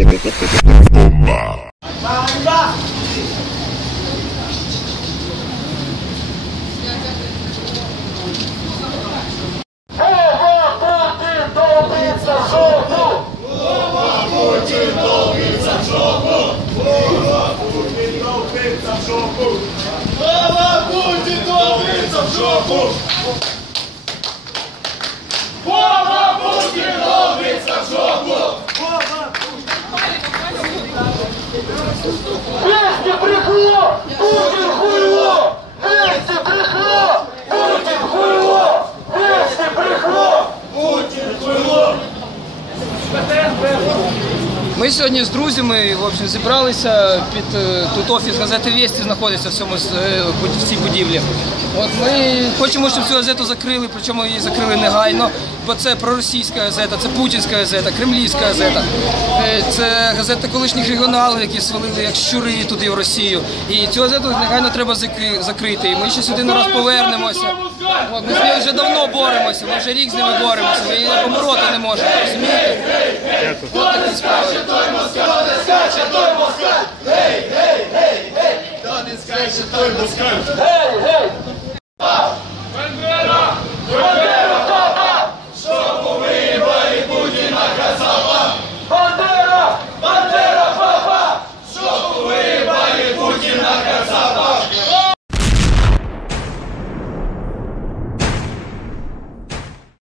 Bomba. Bomba. Слава Путину, в жопу! Вместе брехло! Путин Ми сьогодні з друзями в общем, зібралися під е, тут офіс газети Вісті знаходиться в цьому е, в цій будівлі. От ми хочемо, щоб цю газету закрили, причому її закрили негайно, бо це проросійська газета, це путінська газета, кремлівська газета. Е, Це газета колишніх регіоналів, які свалили як щури туди в Росію. І цю газету негайно треба закрити. І ми ще сюди не раз повернемося. От, ми з нею вже давно боремося, ми вже рік з ними боремося. Ми її побороти не можемо, розумієте? От такі справи. Та не скаже той москаль! Гей, гей!